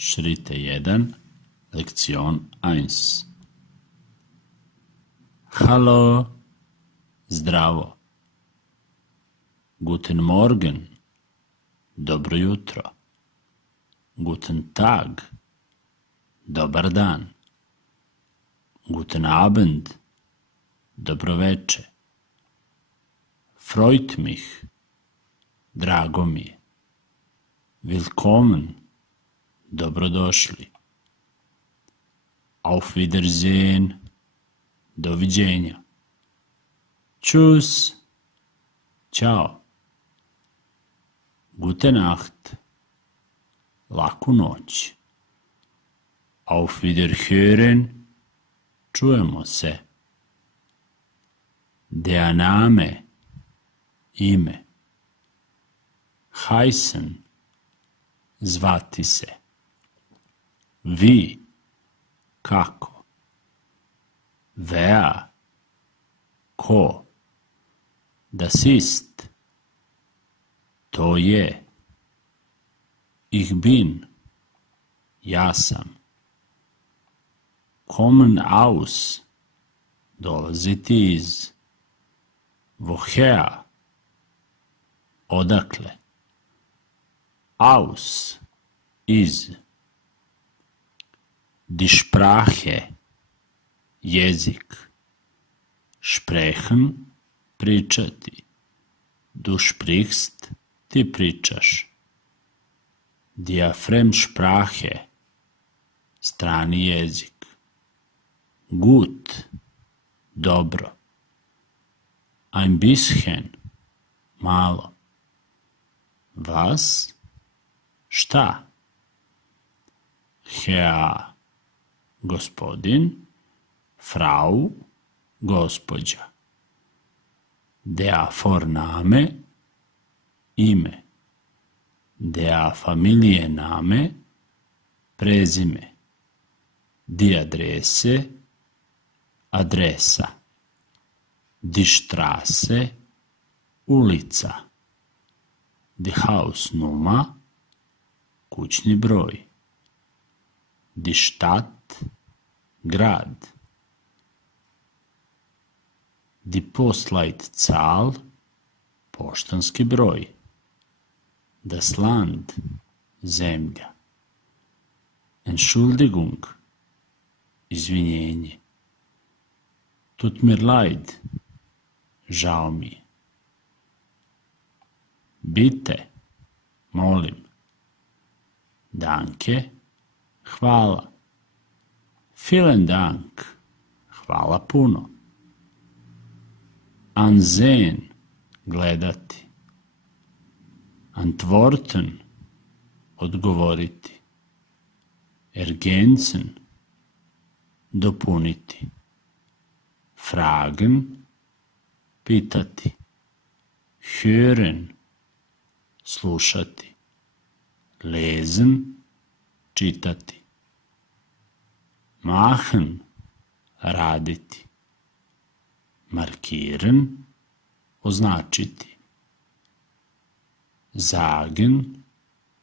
Schritte 1, Lektion 1. Hallo, zdravo. Guten Morgen, dobro jutro. Guten Tag, dobar dan. Guten Abend, dobro veče. Freut mich, drago mi je. Willkommen, dobrodošli. Auf Wiedersehen, doviđenja. Tschüss, ćao. Gute Nacht, laku noć. Auf Wiederhören, čujemo se. Der Name, ime. Heißen, zvati se. Wie, kako. Wer, ko. Das ist, to je. Ich bin, ja sam. Kommen aus, dolaziti iz. Woher, odakle. Aus, iz. Die Sprache, jezik. Sprechen, pričati. Du sprichst, ti pričaš. Die Fremdsprache, strani jezik. Gut, dobro. Ein bisschen, malo. Was, šta. Herr, gospodin. Frau, gospođa. Der Vorname, ime. Der Familienname, prezime. Die Adresse, adresa. Die Straße, ulica. Die Hausnummer, kućni broj. Die Stadt, grad. Die Postleitzahl, poštanski broj. Das Land, zemlja. Entschuldigung, izvinjenje. Tut mir leid, žao mi je. Bitte, molim. Danke, hvala. Vielen Dank, hvala puno. Ansehen, gledati. Antworten, odgovoriti. Ergänzen, dopuniti. Fragen, pitati. Hören, slušati. Lesen, čitati. Machen, raditi. Markieren, označiti. Sagen,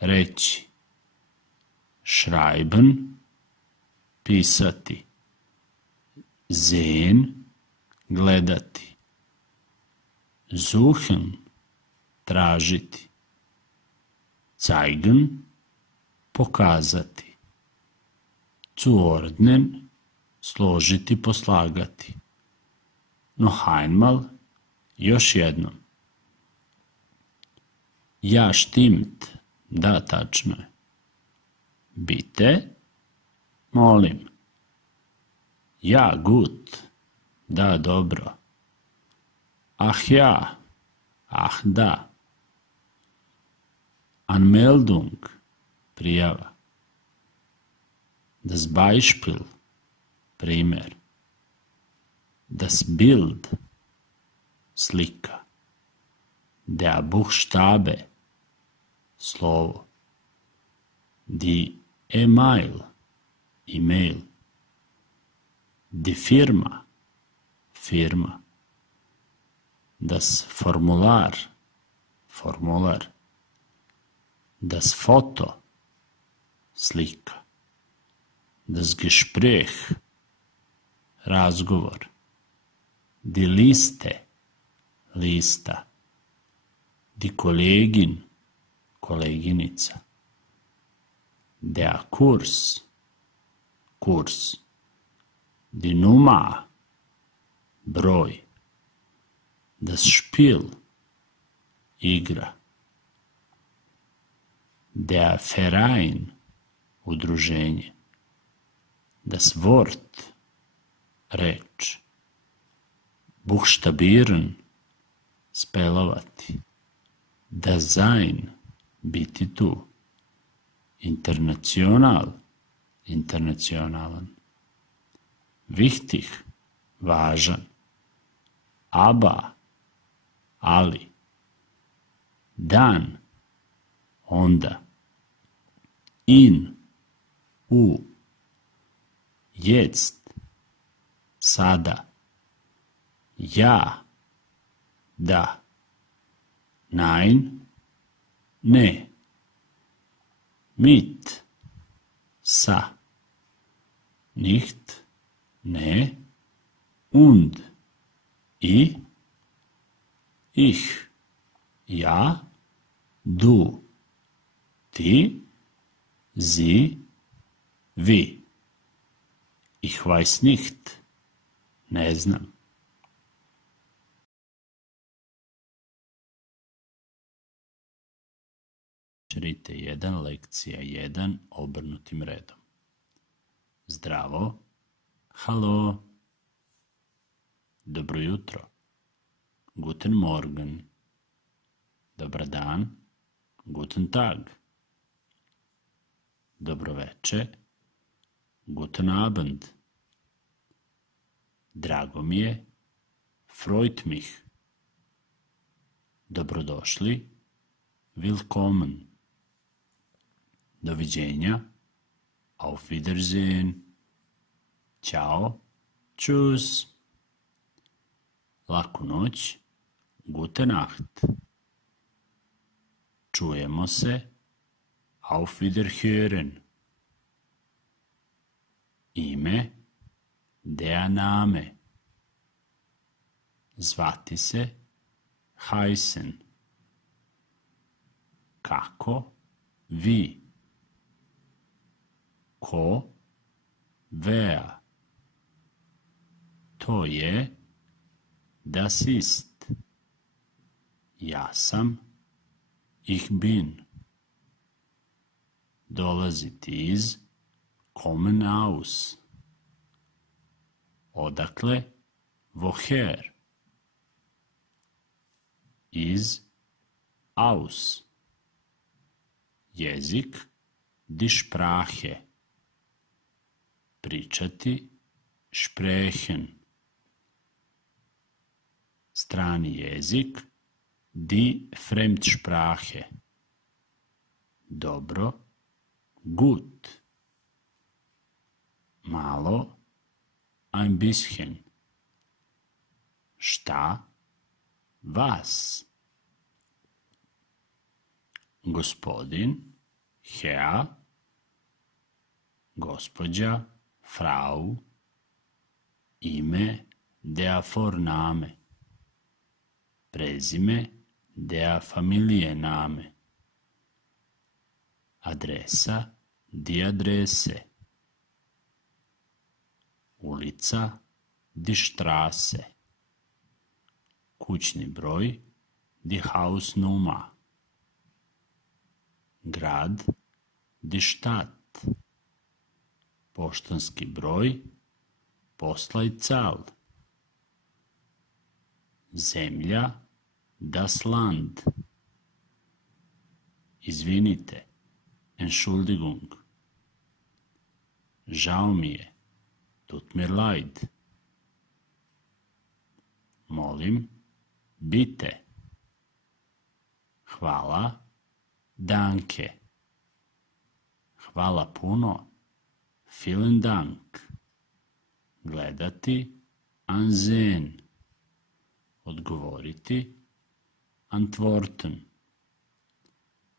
reći. Schreiben, pisati. Sehen, gledati. Suchen, tražiti. Zeigen, pokazati. Zuordnen, složiti, poslagati. Noch einmal, još jednom. Ja, stimmt, da, tačno je. Bitte, molim. Ja, gut, da, dobro. Ach ja, ah da. Anmeldung, prijava. Das Beispiel, primjer. Das Bild, slika. Der Buchstabe, slovo. Die E-Mail, e-mail. Die Firma, firma. Das Formular, formular. Das Foto, slika. Das Gespräch, razgovor. Die Liste, lista. Die Kollegin, koleginica. Der Kurs, kurs. Die Nummer, broj. Das Spiel, igra. Der Verein, udruženje. Das Wort, reč. Buchstabieren, spelovati. Das Sein, biti tu. International, internacionalan. Wichtig, važan. Aber, ali. Dan, onda. In, u. Jetzt, sada. Ja, da. Nein, ne. Mit, sa. Nicht, ne. Und, i. Ich, ja. Du, ti. Sie, vi. Ich weiß nicht, ne znam. Širite 1, lekcija 1, obrnutim redom. Zdravo, halo, dobro jutro, guten Morgen, dobar dan, guten Tag, dobro veče, guten Abend, drago mi je, freut mich, dobrodošli, willkommen, doviđenja, auf Wiedersehen, ćao, tschüss, laku noć, gute Nacht, čujemo se, auf Wiederhören, ime, der Name, zvati se, heißen, kako, vi, ko, wer, to je, das ist, ja sam, ich bin, dolaziti iz, kommen aus, odakle, woher, iz, aus, jezik, die Sprache, pričati, sprechen, strani jezik, die Fremdsprache, dobro, gut, malo, ein bisschen, šta, was, gospodin, Herr, gospođa, Frau, ime, der Vorname, prezime, der Familienname, adresa, die Adresse, ulica, die Straße, kućni broj, die Hausnummer, grad, die Stadt, poštanski broj, Postleitzahl, zemlja, das Land, izvinite, Entschuldigung, žao mi je, tut mir leid, molim, bitte, hvala, danke, hvala puno, vielen Dank, gledati, ansehen, odgovoriti, antworten,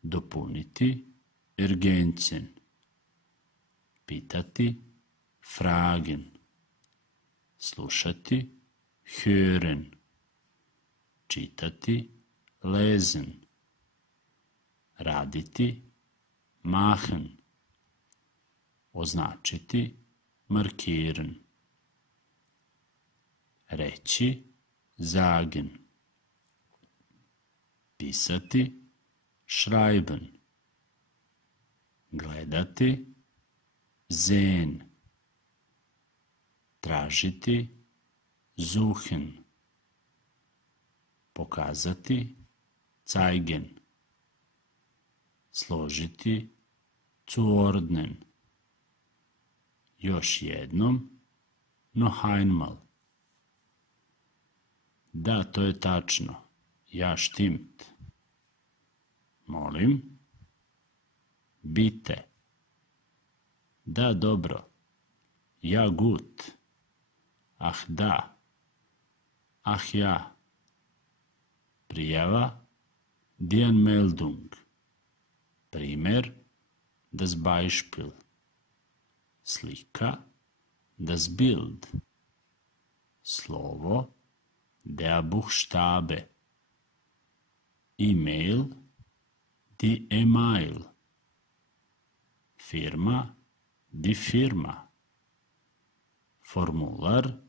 dopuniti, ergänzen, pitati, fragen, slušati, hören, čitati, lesen, raditi, machen, označiti, markieren, reći, sagen, pisati, schreiben, gledati, sehen, tražiti, suchen, pokazati, zeigen, složiti, zuordnen, još jednom, noch einmal. Da, to je tačno. Ja, stimmt. Molim. Bitte. Da, dobro. Ja, gut. Ah, da. Ah, ja. Prijava. Die Anmeldung. Primer. Das Beispiel. Slika. Das Bild. Slovo. Der Buchstabe. E-mail. Die E-Mail. Firma. Die Firma. Formular.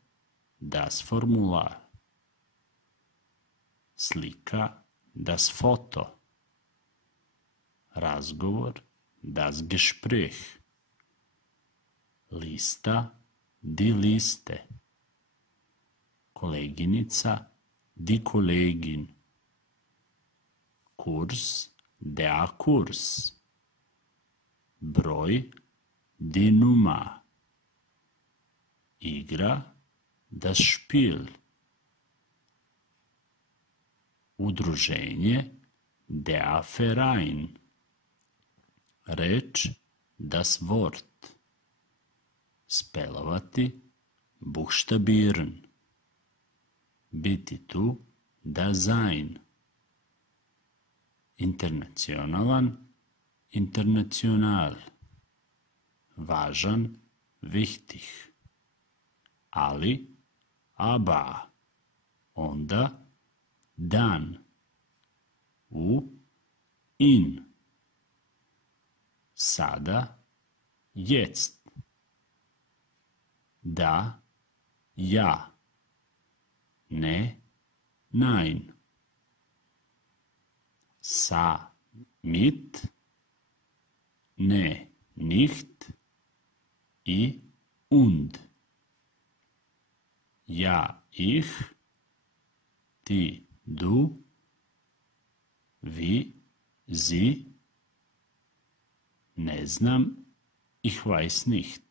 Das Formular. Slika. Das Foto. Razgovor. Das Gespräch. Lista. Die Liste. Koleginica, die Kollegin. Kurs, der Kurs. Broj, die Nummer. Igra, das Spiel. Udruženje, der Verein. Reč, das Wort. Spelovati, buchstabieren. Biti tu, da sein. Internacionalan, international. Važan, wichtig. Ali, aber. Onda, dan. In. Sada, jetzt. Da, ja. Ne, nein. Sa, mit. Ne, nicht. I, und. Ja, ich. Ti, du. Vi, sie. Ne znam, ich weiß nicht.